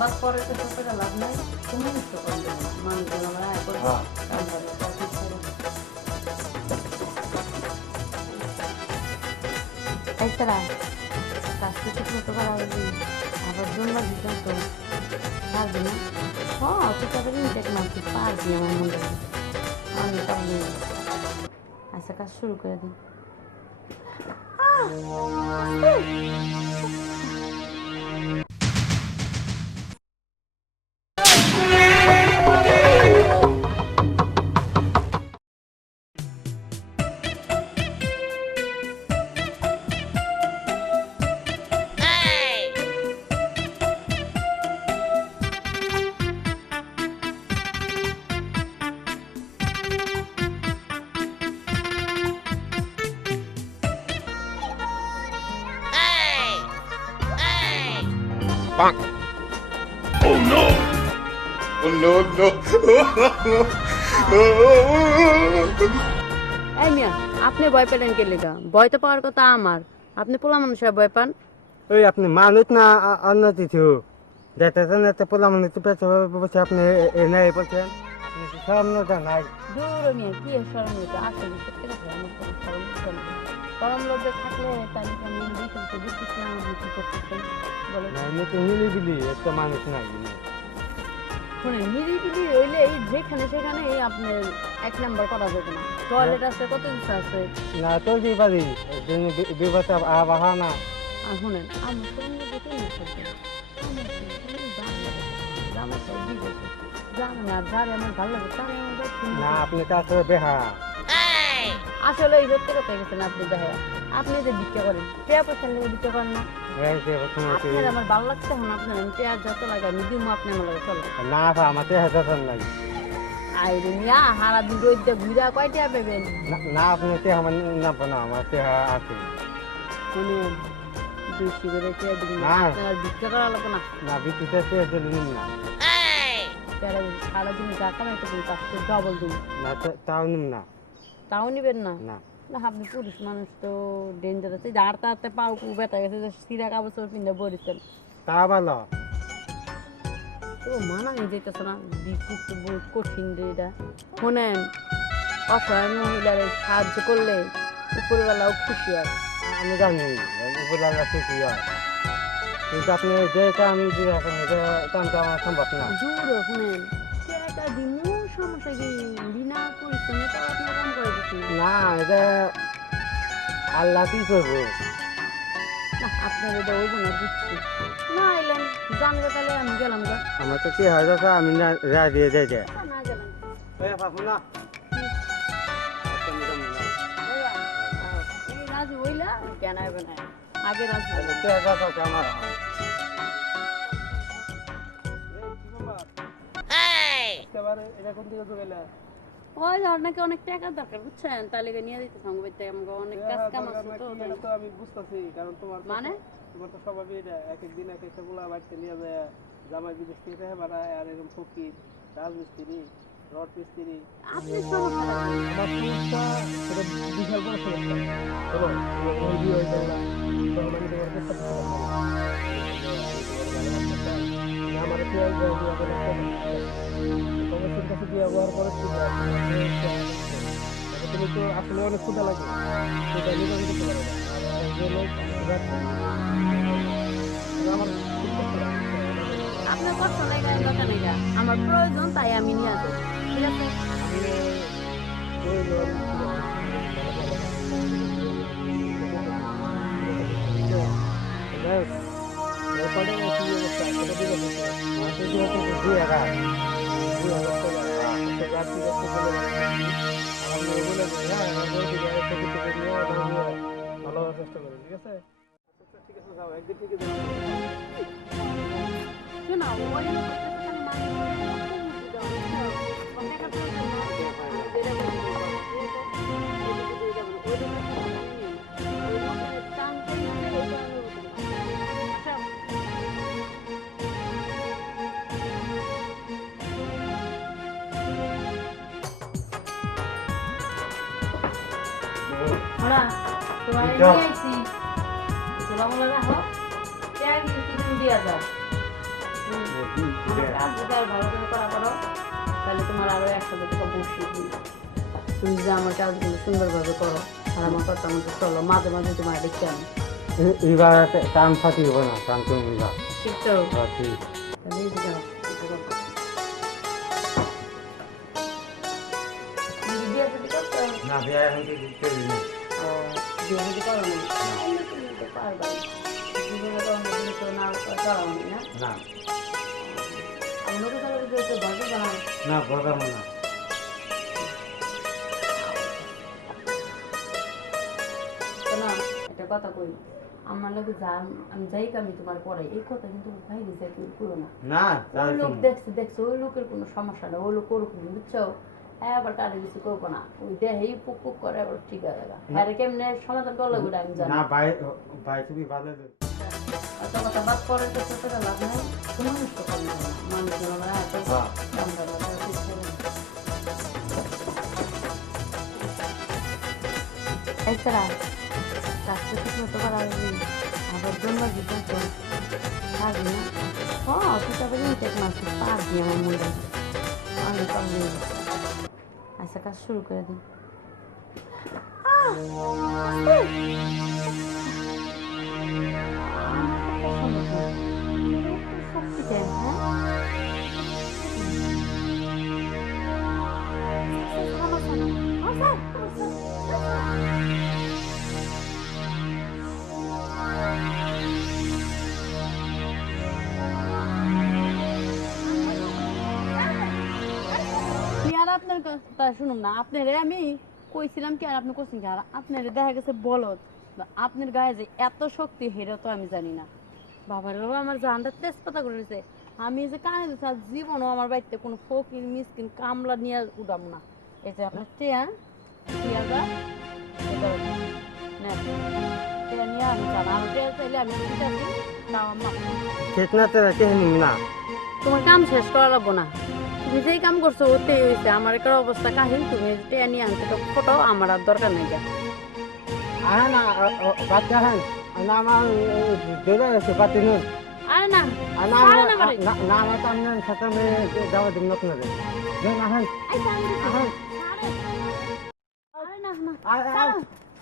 বাদ পরে তো করে লাভ নাই তুমি তো করবে মানুষজন আমার আয় করে এই তারা কাজটা ঠিক মতো করা হলে আবার জন্য দিতে তো পারবি না হ্যাঁ তুই তাদের ইনটেক মারতে পারবি আমার মনে হয় আমি তাহলে আচ্ছা কাজ শুরু করে দিই Bonk. Oh no! Oh no no! এই মিয়া আপনি ভয় পেলেন কে লেগা ভয় তো পাওয়ার কথা আমার আপনি পোলা মানুষের ভয় পান ওই আপনি মানুষ না অন্য কিছু দেখতেছেন এত পোলা মানুষ পেছে বসে আপনি নাই বলছেন সামনে নাই দূর মিয়া কি শরম নিতে আসলে সত্যি কথা আমার কোনো শরম নিতে না শরম লজ্জা থাকলে তাহলে আমি বুঝতে তো বুঝতেছিলাম আপনি কি করতেছেন বলে আমি তো নিলিবিলি একটা মানুষ নাই শুনে নিরিবিলি হইলে এই যেখানে সেখানে এই আপনার এক নাম্বার করা যাবে না টয়লেট আছে কত কিছু আছে না তো কি পারি বিবাদ আবাহা না আর শুনেন আমার সঙ্গে দেখে জানেন আর যারে আমার ভালো লাগে তারে আমার না আপনি তো আসলে বেহা আসলে এই সত্যি কথা গেছেন আপনি দেখা আপনি যে ভিক্ষা করেন পেয়া পয়সা নিয়ে ভিক্ষা করেন না আপনার আমার ভালো লাগছে এখন আপনার পেয়া যত লাগে আমি দিব আপনি আমার লাগে চলে না আমার তো হাজার নাই আইরে মিয়া হারা দিন রোদ দিয়ে ঘুরা কয়টা পাবেন না আপনি তো আমার নাম না আমার তো আছে শুনেন বেশি করে পেয়ে দিন আপনার ভিক্ষা করা লাগবে না না বিদ্যুতের পেয়েছিল না সারাদিন যা কামাইতে দিন তার থেকে ডবল দিন না তাও নিম না তাও নিবেন না না না আপনি পুরুষ মানুষ তো ডেঞ্জার আছে যার তাতে পাও ব্যথা গেছে যে সিরা কাপড় পিন্ধে বরিছেন তা ভালো তো মানা নিয়ে যেতেছে না বিকুপ তো বহুত কঠিন রে এটা শোনেন অসহায় মহিলার সাহায্য করলে উপরবেলাও খুশি হয় আমি জানি উপরবেলা খুশি হয় কিন্তু আপনি যেটা আমি দিয়ে রাখেন এটা আমার সম্ভব না জোর শুনেন টাকা দিমু সমস্যা কি বিনা পরিশ্রমে তো আপনার কাম করে দিচ্ছি না এটা আল্লাহ কি করবো না আপনার এটা ওই না বুঝছি না এলেন জানবে তাহলে আমি গেলাম গা আমার তো কি হয় দাদা আমি না দিয়ে যাই যায় না গেলাম না এই রাজু হইলা কেন আইবে না আগে রাজু আমার এটা কোন দিকে গেলে ওই ধর নাকি অনেক টাকা দরকার বুঝছেন তাহলে নিয়ে দিতে সঙ্গে আমাকে অনেক কাজ কাম আছে তো আমি বুঝতেছি কারণ তোমার মানে তোমার তো স্বভাবই এটা এক এক দিন এক একটা গুলা বাড়তে নিয়ে যায় জামাই বিদেশ থেকে টাকা বাড়ায় আর এরকম ফকির রাজমিস্ত্রি রড মিস্ত্রি আপনি সমস্যা আমার সমস্যা সেটা বিশাল বড় সমস্যা চলো বন্ধু হয়ে গেল তখন আমি তোমার কাছে আমার কি তোমার কাছে ব্যবহার করে তুমি তো আসলে অনেক ক্ষুদা লাগে সেটা নিবারণ করতে পারো আমার আপনার কষ্ট নাই দরকার নেই আমার প্রয়োজন তাই আমি নিয়ে আসবো ঠিক আছে ভালো চেষ্টা করেন ঠিক আছে ঠিক আছে যাও একদিন ঠিক আছে শোনা Hola, তোমার নিয়ে আইছি। তোলা মোলা রাখো। কে কিছু তুমি দিয়া দাও। আমার কাজ যদি আর ভালো করে করা করো তাহলে তোমার আরো 100 টাকা বসিয়ে দিই। তুমি যে আমার কাজগুলো সুন্দরভাবে করো আর আমার কথা মতো চলো, মাঝে মাঝে তোমার দেখতে আমি এবার টান ফাটিব না, টান তুমি না। ঠিক তো? ঠিক। তাহলে এই যে যাও, এটা করো। তুমি কি বিয়ে শাদী করছো? না বিয়া এখন দিতে দিই না। ও, বিয়ে শাদী করো না? তাহলে তুমি তো পারবাই। জীবনে তো অন্য জিনিস তো না করাও না। না অন্য কোথাও যদি একটু ভয় পেতো না। না বললাম না। শোনো, একটা কথা কই, আমার লোকে যা আমি যাই আমি তোমার পড়াই, এই কথা কিন্তু ভাই গেছে তুমি করো না। না ওই লোক দেখছে ওই লোকের কোনো সমস্যা না, ওই লোক ওরকম বুঝছো, আবার তারে কিছু করবো না, ওই দেহেই পুক পুক করে আবার ঠিক আছে। হ্যাঁ কেমনে সমাধান করলে ওটা আমি জানি না। ভাই ভাই তুমি ভালো অত কথা বাদ পরে তো ছোটটা লাভ নাই, কোনো নষ্ট করবে না মানুষজন আমরা এত এছাড়া কাজটা ঠিক মতো করা হবে আবার জন্য দিতে তো পারবি না। ও তুই তবে ইনটেক মারছি পারবি আমার মনে অনেক কম নেই। আচ্ছা কাজ শুরু করে দিই। শক্তি দেন আর আপনার কথা শুনুন না, আপনারে আমি কইছিলাম কি আর আপনি কোচিং আর আপনারে দেখা গেছে বলদ, আপনার গায়ে যে এত শক্তি হেরে তো আমি জানি না। বাবার বাবা আমার জানটা তেজপাতা করে দিয়েছে, আমি যে কানে দিচ্ছি আর জীবনও আমার বাড়িতে কোনো ফকির মিসকিন কামলা নিয়ে উঠাম না। এই যে আপনার টেয়া টিয়া যা এটা টেয়া নিয়ে আমি জানা আর টেয়া চাইলে আমি দিতেছি তাও আমার চেতনাতে রাখে না। তোমার কাম শেষ করা লাগবো না, তুমি যেই কাম করছো ওতেই হয়েছে। আমার একটা অবস্থা কাহিল, তুমি টেয়া নিয়ে আনতে ফটো আমার আর দরকার নেই। আরে না বাচ্চা হ্যাঁ না আমার দৌড়ে আছে বাতি নুন। আরে না না ছাড়ে না বাড়ি। না আমার তো আপনার সাথে আমি যাওয়া দিব না আপনাদের না হ্যাঁ আই ছাড়ে না, ছাড়ে। আরে না না ছাড়ো,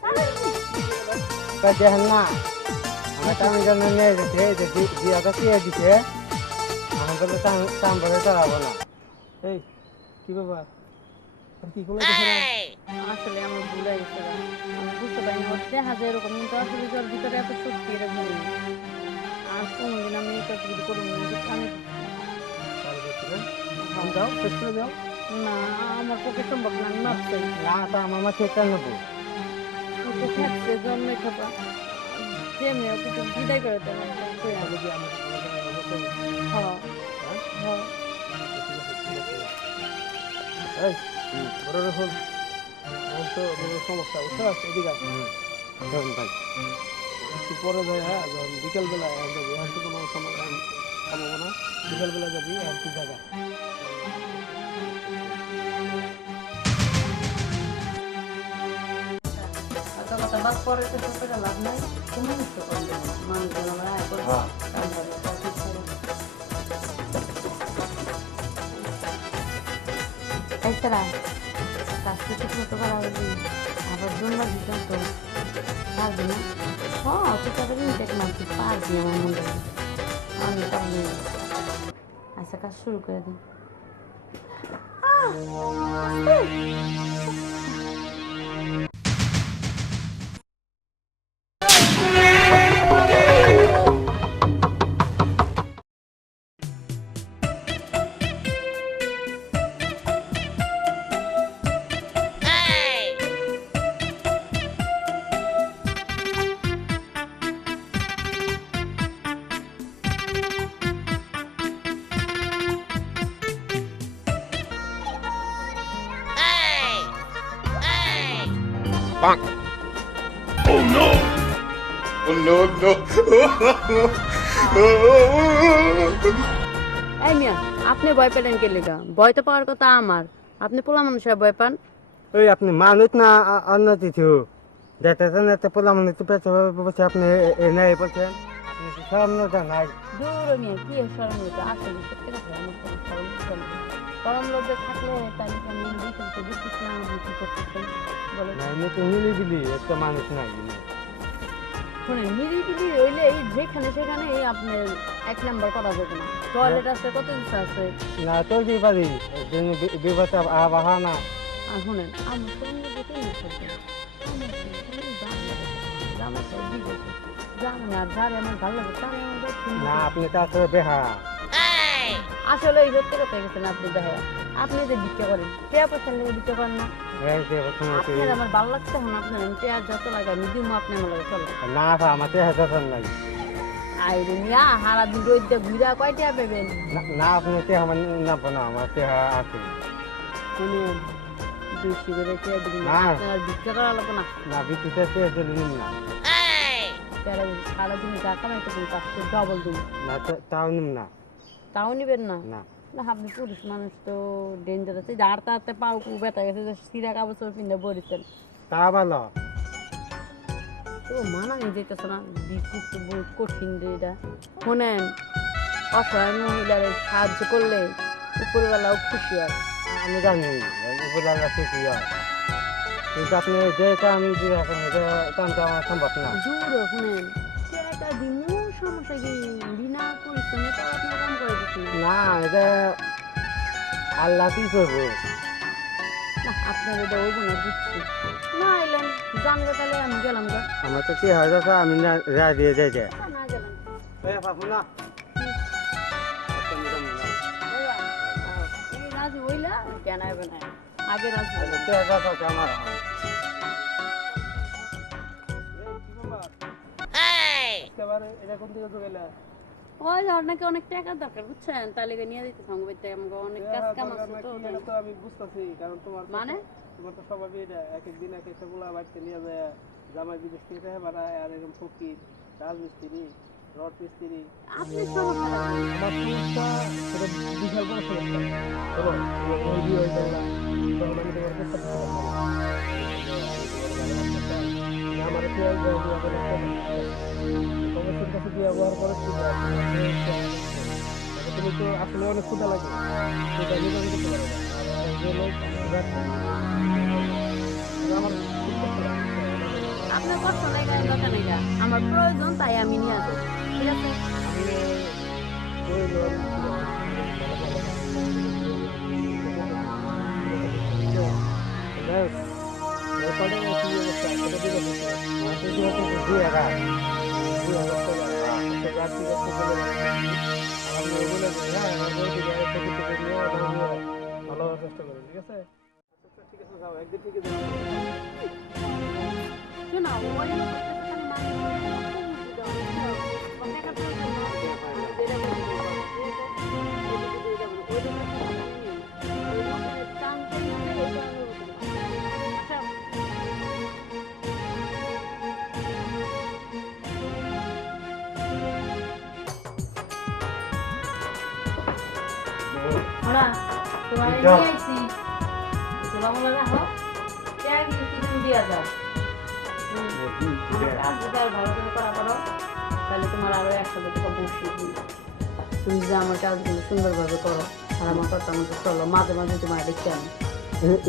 ছাড়ো। দেখেন না আমার টাইম জন্য নিয়ে গেছে দিয়ে দিয়ে দিছে এখন বলে টাইম বলে চালাবো না। এই কি ব্যাপার কি করলো আসলে আমার ভুল হয়ে গেছে, আমি বুঝতে পারিনি ওর দেখা যায় এরকম, কিন্তু আসলে ওর ভিতরে এত সত্যি এটা ভুলি আর কোনোদিন আমি এই কাজগুলি করি না। যাও শেষ করে যাও। না আমার পক্ষে সম্ভব না, আমি মাপ চাই। না তো আমার মাঠে এটা নেবো ওকে থাকছে জন্মে খাবা যে মেয়ে ওকে তো বিদায় করে দেন। হ্যাঁ হ্যাঁ এই বড় রকম তো সমস্যা বুঝতে পারছি এদিকে ভাই একটু পরে যাই। হ্যাঁ যখন বিকেলবেলা যাবি এখন তো কোনো সময় খাবো না, বিকেলবেলা যাবি আর কি জায়গা কথা বাদ পরে তো ছোটটা লাভ নাই, তুমি নষ্ট করবে না মানুষজন আমরা এখন এছাড়া কাজটা ঠিক মতো করা হবে আবার জন্য দিতাম তো পারবি না। ও তুই তবে ইনটেক মারছি পারবি আমার মনে অনেক কম নেই। আচ্ছা কাজ শুরু করে দিই। Bonk. Oh no! Oh no no! এই মিয়া আপনি ভয় পেলেন কে লেগা? ভয় তো পাওয়ার কথা আমার, আপনি পোলা মানুষের ভয় পান। ওই আপনি মানুষ না অন্য কিছু দেখতেছেন এত পোলা মানুষ তো পেছে আপনি নাই বলছেন সব নাই দূর মিয়া কি সরম লোক আসলে সত্যি কথা আমার কোনো সরম লোক না সরম লোক থাকলে তাহলে কি আমি বুঝতে বুঝতেছিলাম আপনি কি করতেছেন বলে না এমনি তো নিরিবিলি একটা মানুষ নাই শুনে নিরিবিলি হইলে এই যেখানে সেখানে আপনার এক নাম্বার করা যাবে না টয়লেট আছে কত কিছু আছে না তো কি পারি বিবাদ আবাহা না আর শুনেন আমি সঙ্গে যেতে না থাকবে জানি আর যারে আমার ভালো লাগে তারে আমার না আপনি তো আসলে বেহা আসলে এই সত্যি কথা গেছেন আপনি দেখেন আপনি যে বিক্রি করেন পেয়া পয়সা নিয়ে বিক্রি করেন না আপনার আমার ভালো লাগছে এখন আপনার পেঁয়াজ যত লাগে আমি দিব আপনি আমার লাগে চলে না আমার তো হাজার নাই আইরে মিয়া হারা দিন রোদ দিয়ে ঘুরা কয়টা পাবেন না আপনি তো আমার নাম না আমার তো আছে শুনুন বেশি করে পেঁয়াজ দিবেন না। আপনার বিক্রি করা লাগবে না না বিদ্যুতের পেয়ে দিন না সারাদিন যা কামাইতে দিন তার চেয়ে ডবল দিন না তাও নিম না তাও নিবেন না না না আপনি পুরুষ মানুষ তো ডেঞ্জার আছে যার তাতে পাও ব্যথা গেছে যে সিরা কাপড় পিন্ধে বড়িতেন তা ভালো তো মানা নিয়ে যেতেছে না বিদ্যুৎ তো বহুত কঠিন রে এটা শোনেন অসহায় মহিলার সাহায্য করলে উপরবেলাও খুশি হয় আমি জানি উপরওয়ালা খুশি হয় কিন্তু আপনি যে কাম দিয়ে রাখেন এটা কামটা আমার সম্ভব না জোর শুনেন টাকা দিমু সমস্যা কি বিনা পরিশ্রমে তো আপনার কাম করে দিচ্ছি না এটা আল্লাহ কি করবো না আপনার এটা ওই না বুঝছি না এলেন জানবে তাহলে আমি গেলাম গা আমার তো কি হয় দাদা আমি না যা দিয়ে যাই যায় না গেলাম পাবো না রাজি হইলা কেন হবে না আগে রাজি আমার এটা কোন দিকে গেলা ওই আপনাকে অনেক টাকা দরকার বুঝছেন তাহলে নিয়ে দিতে সঙ্গে আমাকে অনেক কাজ কাম আছে তো আমি বুঝতেছি কারণ তোমার মানে তোমার তো স্বভাবই এটা এক এক দিন এক একটা গুলা বাড়িতে নিয়ে যায় জামাই বিদেশ থেকে বাড়ায় আর এরকম ফকির রাজমিস্ত্রি রড মিস্ত্রি আপনি সমস্যা আমার সমস্যা সেটা বিশাল বড় সমস্যা বলো ওই দিয়ে ওই জায়গা তখন আমি তোমার কাছে আমার কি অবশ্যই কাছে দিয়ে ব্যবহার করে তুমি তো আসলে অনেক ক্ষুদা লাগে সেটা নির্ধারণ করতে পারো আমার আপনার কষ্ট নাই গায়ে দরকার নেই আমার প্রয়োজন তাই আমি নিয়ে আসবো ঠিক আছে শোনা ওই না তোমার নিয়ে আইছি তোমার মনে রাখো ট্যাগ কিছু দিয়া যাও কাজ যদি আর ভালো করে করা করো তাহলে তোমার আরো 100 টাকা বসিয়ে দিই তুমি যে আমার কাজগুলো সুন্দরভাবে করো আর আমার কথা মতো চলো মাঝে মাঝে তোমার দেখতে আমি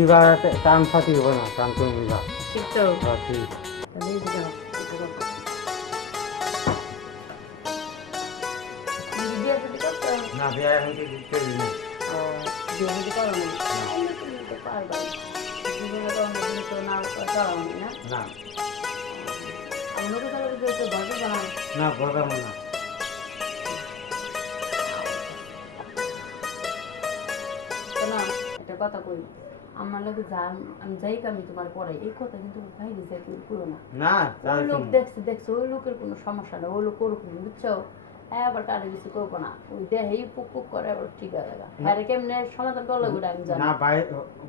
এবার টান ফাটি হবো না টান করে নিবা ঠিক তো ঠিক তাহলে এই দিকে বিয়ে যদি করতে না বিয়ে এখন কি দিতে দিন বিয়ে যদি করো না তুমি তো পারবা জীবনে করো না তুমি তো না করাও না না আমি নতুন কালার দিতে ভালো বানাও না বলবো না না একটা কথা কই আমার লোক যা আমি যাই আমি তোমার পড়াই এই কথা কিন্তু ভাই দিছে তুমি পুরো না না ওই লোক দেখছে ওই লোকের কোনো সমস্যা না ওই লোক ওরকম বুঝছো হ্যাঁ আবার কারে কিছু করবো না ওই দেহেই পুক পুক করে আবার ঠিক আছে হ্যাঁ কেমনে সমাধান করলে ওটা আমি জানি না ভাই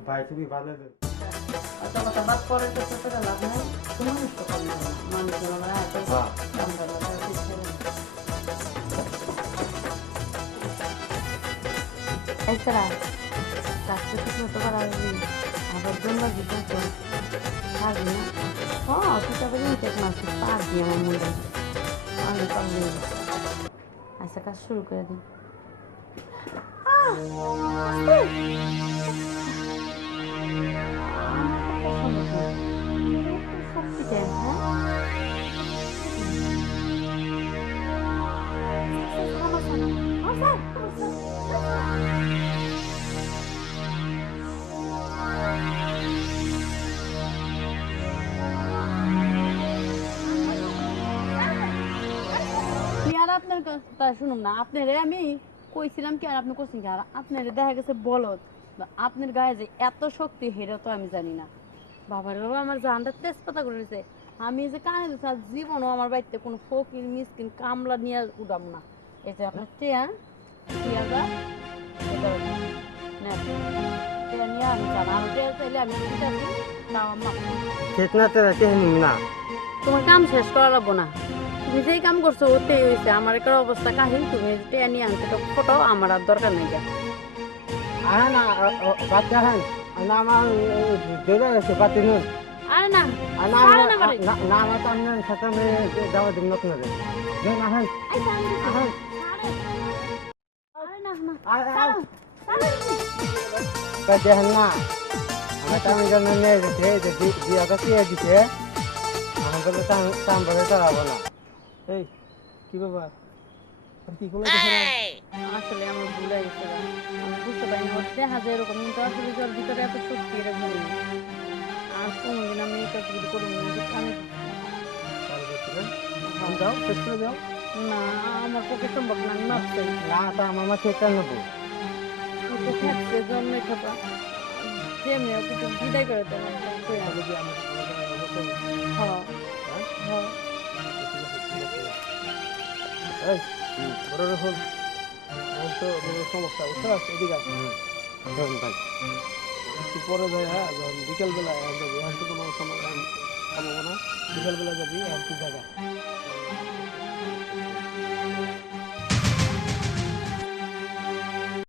ভাই তুমি ভালো আচ্ছা কথা বাদ পরে তো ছোট লাভ নেই কোনো মানুষ তো করবে না মানুষ আমরা এত আমরা এছাড়া কাজটা ঠিক মতো করা আবার জন্য দিতে তো পারবি না তুই তবে ইনটেক মারছিস পারবি আমার মনে অনেক কম আচ্ছা একটা কাজ শুরু করে দিই। আমি আর আপনার কথা শুনুন না, আপনারে আমি কইছিলাম কি আর আপনি কইছেন কি, আর আপনারে দেখা গেছে বলদ, আপনার গায়ে যে এত শক্তি হেরা তো আমি জানি না। বাবার বাবা আমার জানটা তেজপাতা করে দিয়েছে, আমি যে কানে দিচ্ছি আর জীবনও আমার বাড়িতে কোনো ফকির মিসকিন কামলা নিয়ে উঠাম না। এই যে আপনার টিয়া টিয়াটা এটা নেন, টিয়া নিয়ে আমি চান আর টিয়া চাইলে আমি দিতে আছি, তাও আমার চেতনা তেরা কেন না তোমার কাম শেষ করা লাগবো না, তুমি যেই কাম করছো ওতেই হয়েছে। আমার একটা অবস্থা কাহিল, তুমি টিয়া নিয়ে আনতে তো ফটো আমার আর দরকার নেই যা। আরে না বাচ্চা হ্যাঁ না আমার দেদা আছে বাতি নুন আরে না আর না ছাড়ো না বাড়ি। না না আমার সামনে সাথে যাওয়া দিন নতুন রে না হ্যাঁ এই ছাড়ো না, হ্যাঁ আরে না না আরে ছাড়ো, ছাড়ো। দেখেন না আমার টাইম জন্য নিয়ে গেছে যে দিয়াটা দিয়ে দিছে এখন বলে টাইম বলে চালাবো না এই কি ব্যাপার আর কি করলে আসলে আমার ভুল হয়ে গেছে, আমি বুঝতে পারিনি ওর দেখা যায় এরকম, কিন্তু আসলে ওর ভিতরে এত শক্তি এটা ভুলি আর কোনোদিন আমি এই কাজগুলি করিনি। আমি যাও শেষ করে যাও না, আমার পক্ষে সম্ভব না, আমি মাপ চাই। না তো আমার মাঠে এটা নেবো ও তো থাকছে জন্মে খাপা, যে মেয়ে কিন্তু বিদায় করে দেয় না, তাহলে কি আমাকে হ্যাঁ হ্যাঁ এই বড় রকম আমার তো সমস্যা বুঝতে পারছি এদিকে ভাই একটু পরে যাই হ্যাঁ যখন বিকেলবেলা যাবি এখন তো কোনো সময় আমি খাবো না বিকেলবেলা যাবি আর কি জায়গা